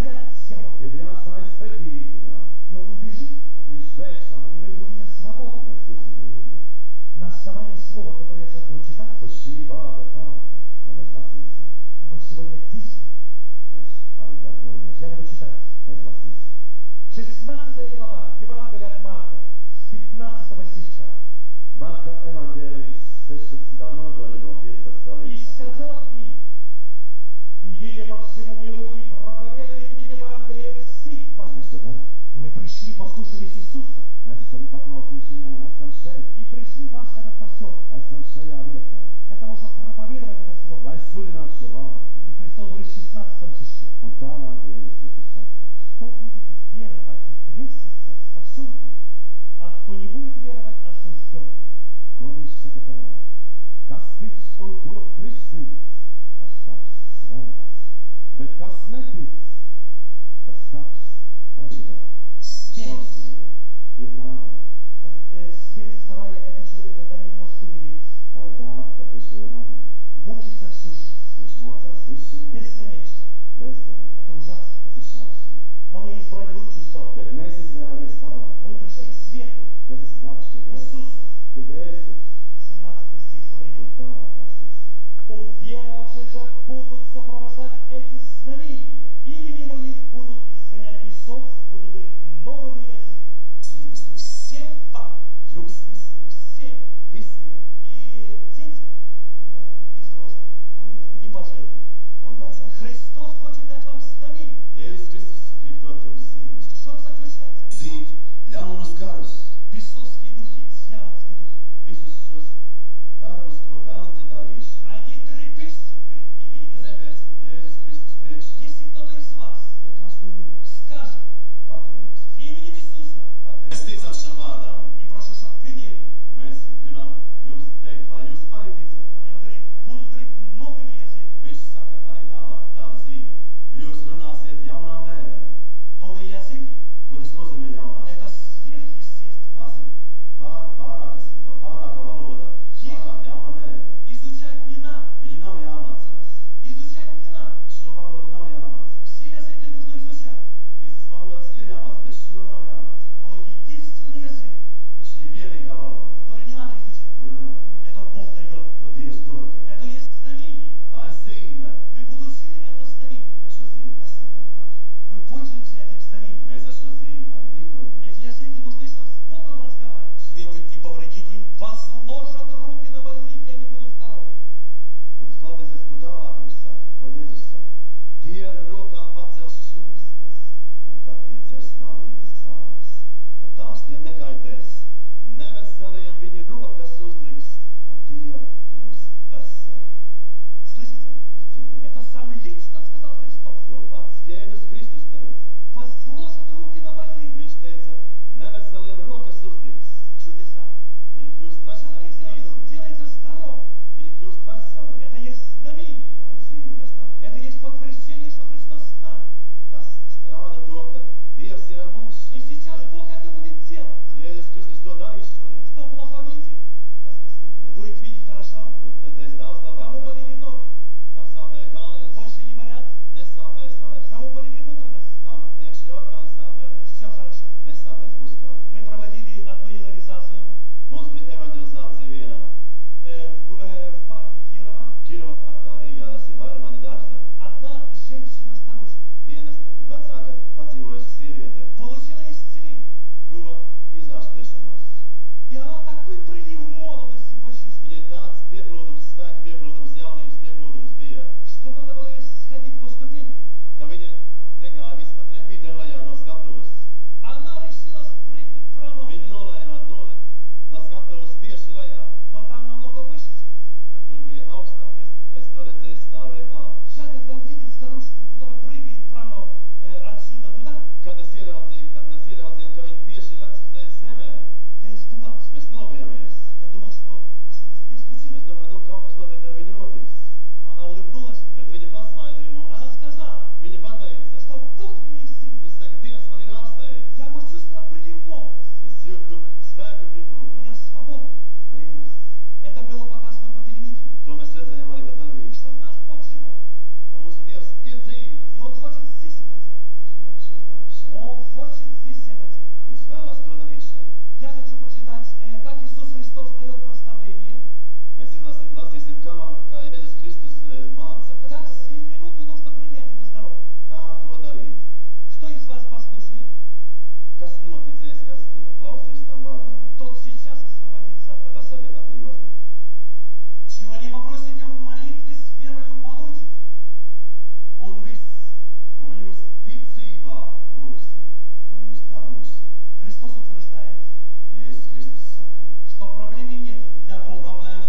противостоять дьяволу. ir jāstājas pretī viņam. И он убежит. Un viņš bēgs no И вы mums. будете свободны. Mēs būsim brīvi. На основании слова, которое я сейчас буду читать, Uz šī vārda pamata, ko mēs lasīsim, мы сегодня действуем. mēs arī darbojamies. Я буду читать. Mēs lasīsim. 16 глава Евангелия от Марка с 15 стишка. Marka evaņģēlijas 16. nodaļa no 15. И līdz 18. сказал им: идите по всему миру и проповедуйте Евангелие всей твари. Mēs to darām. Мы пришли, послушались Иисуса. Mēs esam paklausījuši viņam un esam šeit. И пришли в ваш этот поселок Esam šajā vietā, для того, чтобы проповедовать это слово. lai sludinātu šo vārdu. И Христос говорит в 16 стишке: Un tālāk Jēzus Kristus saka, кто будет веровать и креститься, спасен будет, а кто не будет веровать, осужден будет. ko viņš saka tālāk. Kas tic un top kristīts, tas taps svēts. Bet kas netic, tas taps pazībā. Šausmība ir nāve. Смерть вторая – это человек, когда не может умереть. Tā ir tā, ka viņš nevar nomirt. Мучится всю жизнь. Viņš mocās visu mūžu, Бесконечно. bezgalīgi. Это ужасно. Tas ir šausmīgi. Но мы избрали лучшую сторону. Bet mēs izvēlamies labāko. Мы пришли к свету, Mēs esam nākuši pie gaisa, Иисусу. pie Jēzus. И 17 стих, смотрите. Un tālāk lasīsim. Уверовавшие же будут сопровождать эти знамения. Имени моих будут изгонять бесов, будут говорить новыми языками. Всем вам, Jums visiem, всем, visiem, и детям, un bērniem, и взрослым, un и vīriem, пожилым. un vecākiem. Христос хочет дать вам знамение. Jēzus Kristus grib dot jums zīmes. В чем заключается? Zīt ļaunus garus, Бесовские духи, дьявольские духи. visus šos darbus, ko vēlti darīšana. Они трепещут перед Viņi именем. trebēs Jēzus Kristus priekšā. Если кто-то из вас Ja kāds no jums скажет pateiks, именем Иисуса, mēs ticam šam vārdam, и прошу, чтобы вы верили, un mēs gribam jums teikt, lai jūs arī ticat и tam. он говорит, будут говорить новыми языками. Viņš saka arī tālāk tādu zīme. Jūs runāsiet jaunām mēlēm. Новые языки Ko tas nozīmē jaunās? – это сверхъестественно. Tās ir pārāka valoda, pārāk jauna mēlē. Изучать не надо. Viņam nav jāmācās. Изучать не надо. Šo valodu nav jāmācās. Все языки нужно изучать. Visas valodas ir jāmācās, bet šo nav jāmācās. Но единственный язык, Bet šī ir vienīgā valoda, который не надо изучать, kuru nevajag mācīt. это Бог дает. To Dievs dod, ka Это есть знамение. tā ir zīme. Мы получили это знамение. Mēs šo zīmi esam dabūjuši. Мы пользуемся этим знамением. Mēs ar šo zīmi arī rīkojamies. Эти языки нужны, чтобы с Богом разговаривать. Ведь не повредить им, возложат руки на больных, и они будут здоровы. Un klausieties, ko tālāk viņš saka, ko Jēzus saka. Tie ar rokām pacels šūskas, un kad tie dzers nāvīgas zāles, tad tās tiem nekaitēs. Neveseliem viņi rokas uzliks, un tie kļūs veseli. Слышите? Jūs dzirdiet? Это сам лично сказал Христос. To pats Jēzus Kristus teica. Возложат руки на больных. Viņš teica, neveseliem rokas uzliks. Чудеса. Viņi kļūst veseli, Человек brīnumi. делается здоровым. Viņi kļūst veseli. Это есть знамение. Tā ir zīme, kas nāk Это līdzi. есть подтверждение, что Христос с нами. Tas rāda to, ka Dievs ir ar mums И šeit. сейчас Бог это будет делать. Jēzus Kristus to darīs šodien. Кто плохо видел, Tas, kas slikti будет redzēs, видеть хорошо. redzēs daudz Кому labāk. болели ноги, Kam sāpēja kājas, больше не болят. nesāpēs vairs. Кому болели внутренности, Kam iekšējie orgāni sāpēs, все хорошо. nesāpēs, būs Мы kārtībā. проводили одну евангелизацию Mums bija evanģelizācija vienā в парке Кирова. Kirova parkā Rīgā ticībā lūgsiet, to jūs dabūsiet. Христос утверждает, Jēzus Kristus saka, что проблемы нет для ka Бога. problēmas